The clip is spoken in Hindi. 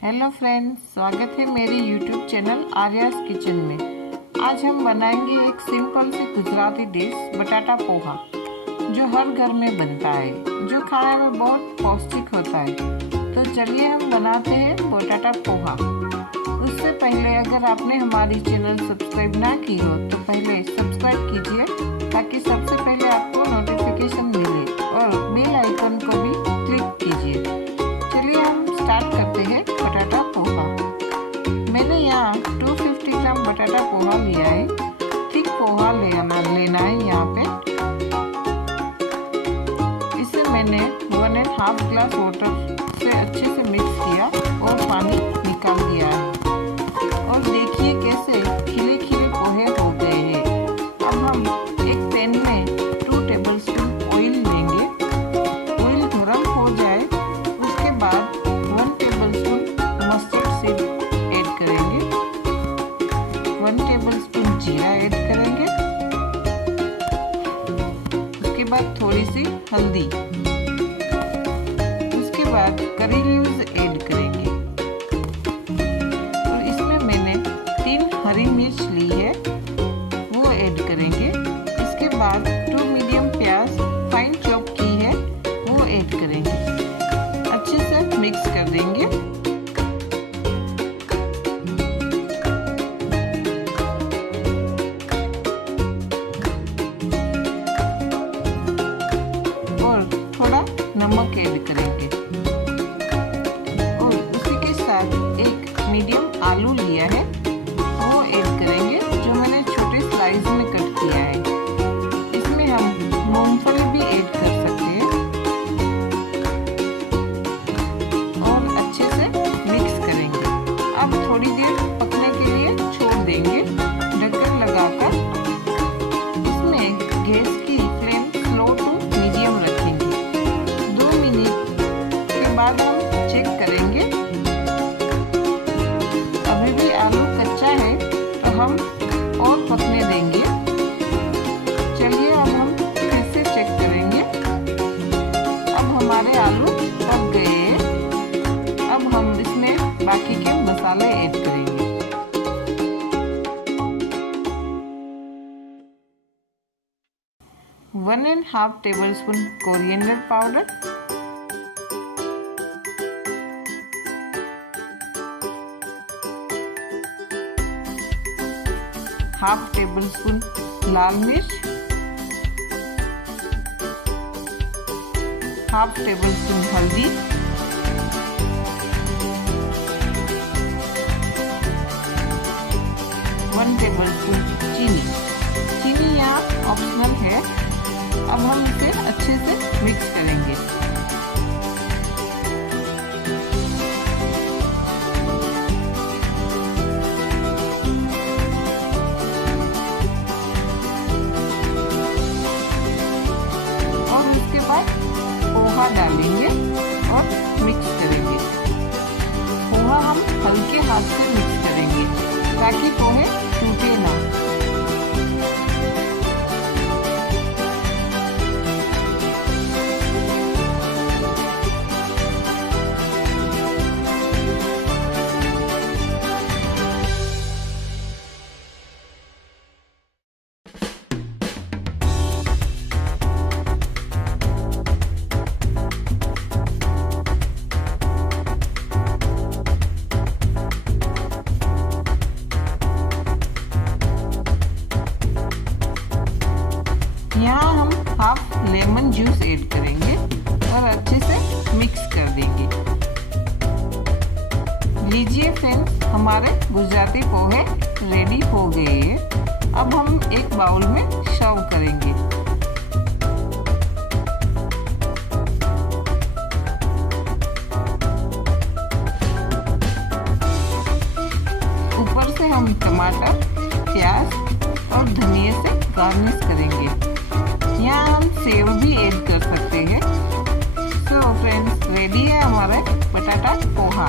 हेलो फ्रेंड्स, स्वागत है मेरे यूट्यूब चैनल आर्यास किचन में। आज हम बनाएंगे एक सिंपल सी गुजराती डिश बटाटा पोहा, जो हर घर में बनता है, जो खाने में बहुत पौष्टिक होता है। तो चलिए हम बनाते हैं बटाटा पोहा। उससे पहले अगर आपने हमारी चैनल सब्सक्राइब ना की हो तो पहले सब्सक्राइब कीजिए, ताकि सबसे पहले आपको नोटिफिकेशन मिले और बेल आइकन को भी क्लिक कीजिए। चलिए हम स्टार्ट करते हैं बटाटा पोहा। मैंने यहाँ 250 ग्राम बटाटा पोहा लिया है। थिक पोहा लेना है यहाँ पे। इसे मैंने 1.5 ग्लास वाटर से अच्छे से मिक्स किया और पानी निकाल दिया है। और देखिए कैसे खिले खिले पोहे हो गए हैं। अब हम एक पैन में 2 टेबलस्पून ऑयल लेंगे। ऑयल गर्म हो जाए उसके बाद 1 टेबलस्पून मस्टर्ड सीड ऐड करेंगे, 1 टेबलस्पून जीरा ऐड करेंगे। उसके बाद थोड़ी सी हल्दी, उसके बाद करी लीव्स ऐड करेंगे। और इसमें मैंने 3 हरी मिर्च ली है, वो ऐड करेंगे। इसके बाद 2 मीडियम प्याज फाइन चॉप की है, वो ऐड करेंगे। अच्छे से मिक्स कर देंगे। और थोड़ा नमक ऐड करेंगे। और उसी के साथ एक मीडियम आलू लिया है, वो ऐड करेंगे, जो मैंने छोटे स्लाइस में कट किया है। इसमें हम मूंगफली भी ऐड कर सकते हैं। और अच्छे से मिक्स करेंगे। अब थोड़ी देर पकने के लिए छोड़ देंगे ढक्कन लगाकर। इसमें गैस की फ्लेम स्लो टू मीडियम रखेंगे। 2 मिनट के बाद हम चेक करेंगे। अभी भी आलू कच्चा है तो हम और पकने देंगे। चलिए अब हम फिर से चेक करेंगे। अब हमारे आलू पक गए हैं। अब हम इसमें बाकी के मसाले ऐड करेंगे। 1.5 टेबलस्पून कोरिएंडर पाउडर, 1/2 टेबलस्पून लाल मिर्च, 1/2 टेबलस्पून हल्दी, 1 टेबलस्पून चीनी। चीनी यहाँ ऑप्शनल है। अब हम इसे अच्छे से मिक्स करेंगे। और उसके बाद पोहा डालेंगे और मिक्स करेंगे। पोहा हम हल्के हाथ से मिक्स करेंगे, ताकि पोहे टूटे ना। यहाँ हम 1/2 लेमन जूस ऐड करेंगे और अच्छे से मिक्स कर देंगे। लीजिए फ्रेंड्स, हमारे गुजराती पोहे रेडी हो गए हैं। अब हम एक बाउल में सर्व करेंगे। ऊपर से हम टमाटर, प्याज और धनिया से गार्निश करेंगे। यहाँ हम सेव भी ऐड कर सकते हैं। सो फ्रेंड्स, रेडी है हमारे बटाटा पोहा।